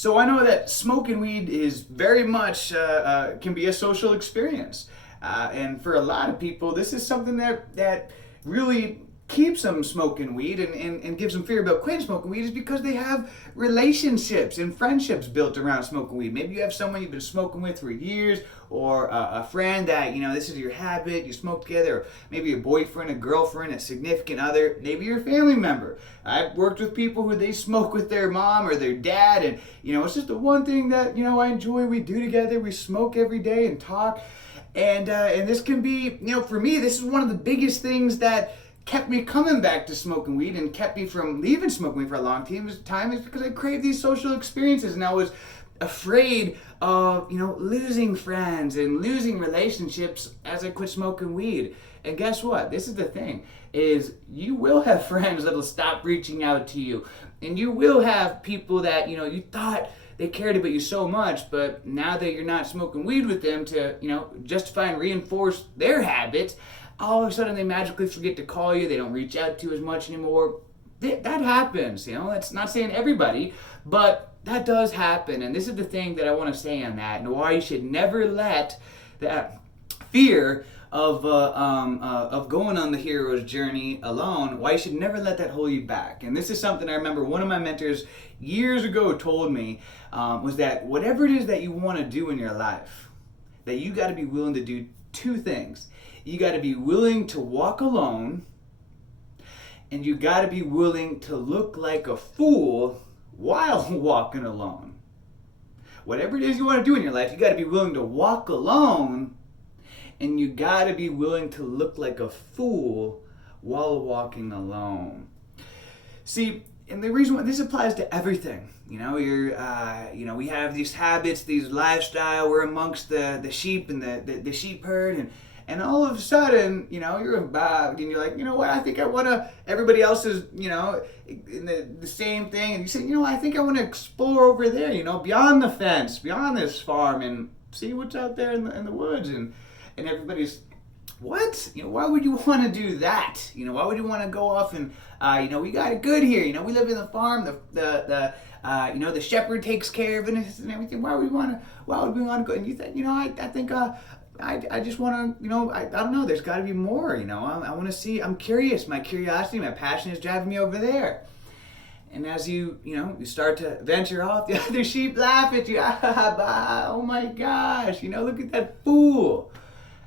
So I know that smoking weed is very much can be a social experience, and for a lot of people, this is something that really keeps them smoking weed and gives them fear about quitting smoking weed is because they have relationships and friendships built around smoking weed. Maybe you have someone you've been smoking with for years, or a friend that this is your habit. You smoke together, or maybe a boyfriend, a girlfriend, a significant other, maybe your family member. I've worked with people who they smoke with their mom or their dad, and it's just the one thing that I enjoy. We do together. We smoke every day and talk, and this can be for me. This is one of the biggest things that kept me coming back to smoking weed and kept me from leaving smoking weed for a long time is because I crave these social experiences, and I was afraid of losing friends and losing relationships as I quit smoking weed. And guess what? This is the thing: is you will have friends that'll stop reaching out to you, and you will have people that you thought they cared about you so much, but now that you're not smoking weed with them to justify and reinforce their habits, all of a sudden they magically forget to call you. They don't reach out to you as much anymore. That happens. That's not saying everybody, but that does happen. And this is the thing that I want to say on that, and why you should never let that fear of going on the hero's journey alone, why you should never let that hold you back. And this is something I remember one of my mentors years ago told me, was that whatever it is that you want to do in your life, that you got to be willing to do two things. You got to be willing to walk alone, and you got to be willing to look like a fool while walking alone. Whatever it is you want to do in your life, you got to be willing to walk alone, and you got to be willing to look like a fool while walking alone. See, and the reason why this applies to everything, we have these habits, these lifestyle. We're amongst the sheep and the sheep herd, and all of a sudden, you're involved, and you're like, what? I think I want to. Everybody else is, in the same thing, and you say, I think I want to explore over there, beyond the fence, beyond this farm, and see what's out there in the woods, and everybody's, what? Why would you want to do that? Why would you want to go off and, we got it good here. We live in the farm. The shepherd takes care of it and everything. Why would we want to go? And you think, I think, I just want to, I don't know. There's got to be more. I want to see. I'm curious. My curiosity, my passion is driving me over there. And as you start to venture off, the other sheep laugh at you. Oh my gosh! Look at that fool.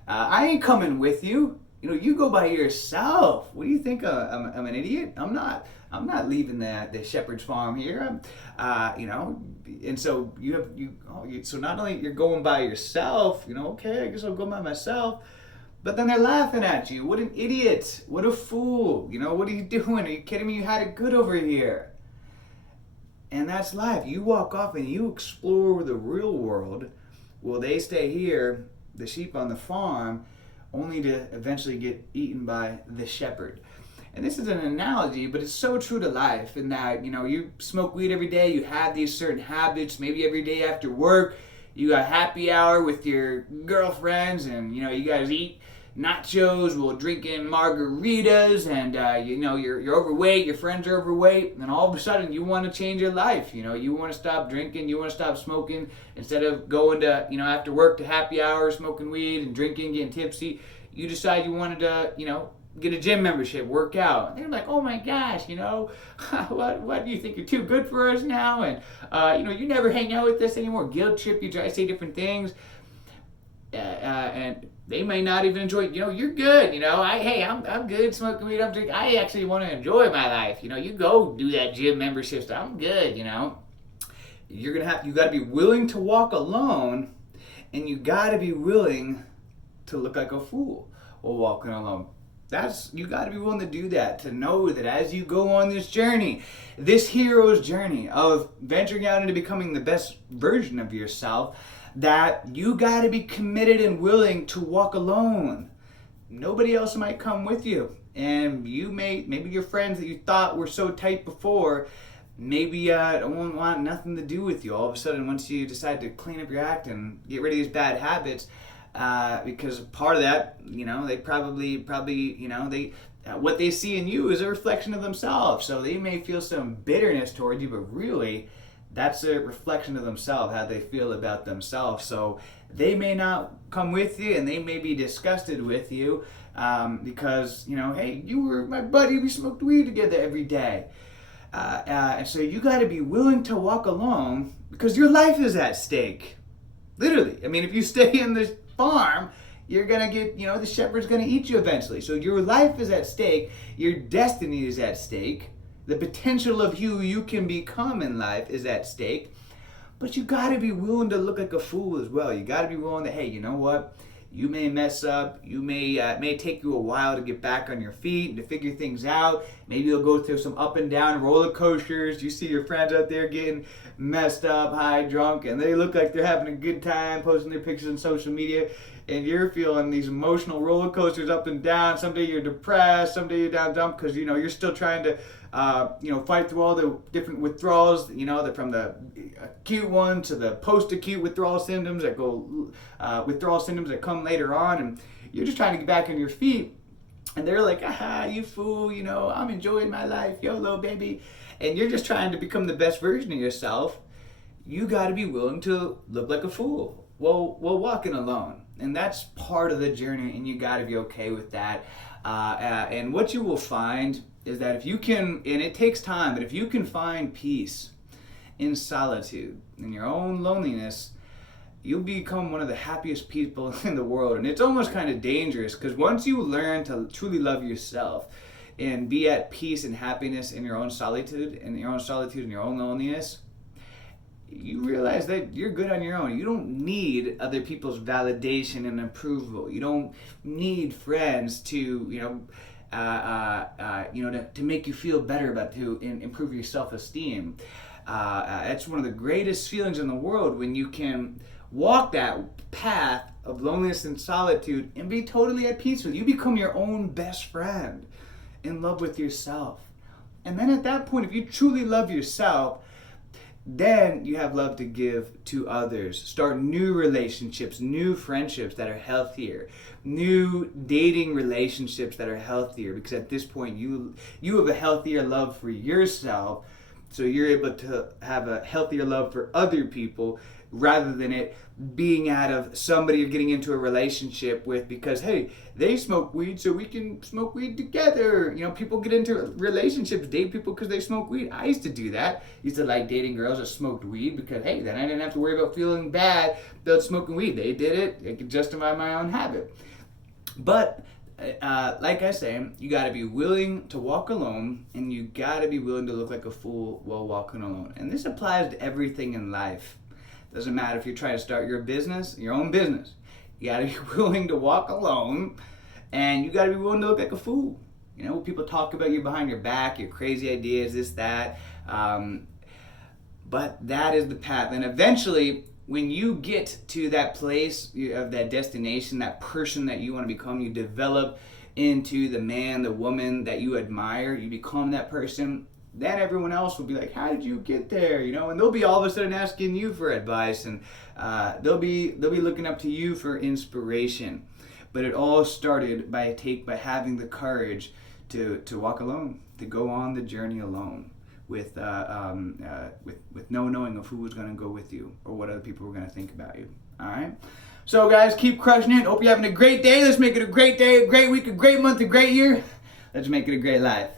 I ain't coming with you. You go by yourself. What do you think? I'm an idiot? I'm not. I'm not leaving the shepherd's farm here. And so so not only you're going by yourself. Okay, I guess I'll go by myself. But then they're laughing at you. What an idiot! What a fool! What are you doing? Are you kidding me? You had it good over here. And that's life. You walk off and you explore the real world. Well, they stay here, the sheep on the farm, only to eventually get eaten by the shepherd. And this is an analogy, but it's so true to life in that, you smoke weed every day, you have these certain habits, maybe every day after work, you got happy hour with your girlfriends, and, you guys eat nachos while drinking margaritas, and, you're overweight, your friends are overweight, and all of a sudden you want to change your life. You want to stop drinking, you want to stop smoking. Instead of going to, after work to happy hour, smoking weed and drinking, getting tipsy, you decide you wanted to, get a gym membership, work out. And they're like, oh my gosh, what do you think, you're too good for us now? And, you never hang out with us anymore. Guilt trip, you try to say different things. And they may not even enjoy it. You're good. I'm good smoking weed. I'm drinking. I actually want to enjoy my life. You go do that gym membership stuff. I'm good. You got to be willing to walk alone, and you got to be willing to look like a fool while walking alone. You got to be willing to do that, to know that as you go on this journey, this hero's journey of venturing out into becoming the best version of yourself, that you got to be committed and willing to walk alone. Nobody else might come with you, and maybe your friends that you thought were so tight before, maybe don't want nothing to do with you. All of a sudden, once you decide to clean up your act and get rid of these bad habits, because part of that, they probably, what they see in you is a reflection of themselves. So they may feel some bitterness towards you, but really, that's a reflection of themselves, how they feel about themselves. So they may not come with you, and they may be disgusted with you because, hey, you were my buddy, we smoked weed together every day. And so you got to be willing to walk alone because your life is at stake. Literally. I mean, if you stay in the farm, you're going to get, the shepherd's going to eat you eventually. So your life is at stake. Your destiny is at stake. The potential of who you can become in life is at stake. But you got to be willing to look like a fool as well. You got to be willing to, hey, you know what? You may mess up. You may take you a while to get back on your feet and to figure things out. Maybe you'll go through some up and down roller coasters. You see your friends out there getting messed up, high, drunk, and they look like they're having a good time, posting their pictures on social media, and you're feeling these emotional roller coasters up and down. Someday you're depressed. Someday you're down dumb because you're still trying to fight through all the different withdrawals, from the acute one to the post-acute withdrawal symptoms that come later on, and you're just trying to get back on your feet, and they're like, aha, you fool, I'm enjoying my life, YOLO, baby, and you're just trying to become the best version of yourself. You got to be willing to look like a fool while walking alone, and that's part of the journey, and you got to be okay with that. And what you will find is that if you can, and it takes time, but if you can find peace in solitude, in your own loneliness, you'll become one of the happiest people in the world. And it's almost kind of dangerous because once you learn to truly love yourself and be at peace and happiness in your own solitude, and your own loneliness, you realize that you're good on your own. You don't need other people's validation and approval. You don't need friends to, to make you feel better to improve your self-esteem. It's one of the greatest feelings in the world when you can walk that path of loneliness and solitude and be totally at peace with it. You become your own best friend, in love with yourself. And then at that point, if you truly love yourself, then you have love to give to others. Start new relationships, new friendships that are healthier, new dating relationships that are healthier, because at this point you have a healthier love for yourself, so you're able to have a healthier love for other people rather than it being out of somebody you're getting into a relationship with because, hey, they smoke weed so we can smoke weed together. People get into relationships, date people because they smoke weed. I used to do that. I used to like dating girls that smoked weed because, hey, then I didn't have to worry about feeling bad about smoking weed. They did it. I could justify my own habit. But like I say, you got to be willing to walk alone, and you got to be willing to look like a fool while walking alone. And this applies to everything in life. Doesn't matter if you're trying to start your own business. You got to be willing to walk alone, and you got to be willing to look like a fool. People talk about you behind your back, your crazy ideas, this, that. But that is the path. And eventually, when you get to that place of that destination, that person that you want to become, you develop into the man, the woman that you admire. You become that person. Then everyone else will be like, how did you get there? And they'll be all of a sudden asking you for advice, and they'll be looking up to you for inspiration. But it all started by having the courage to walk alone, to go on the journey alone, with no knowing of who was going to go with you or what other people were going to think about you. All right. So guys, keep crushing it. Hope you're having a great day. Let's make it a great day, a great week, a great month, a great year. Let's make it a great life.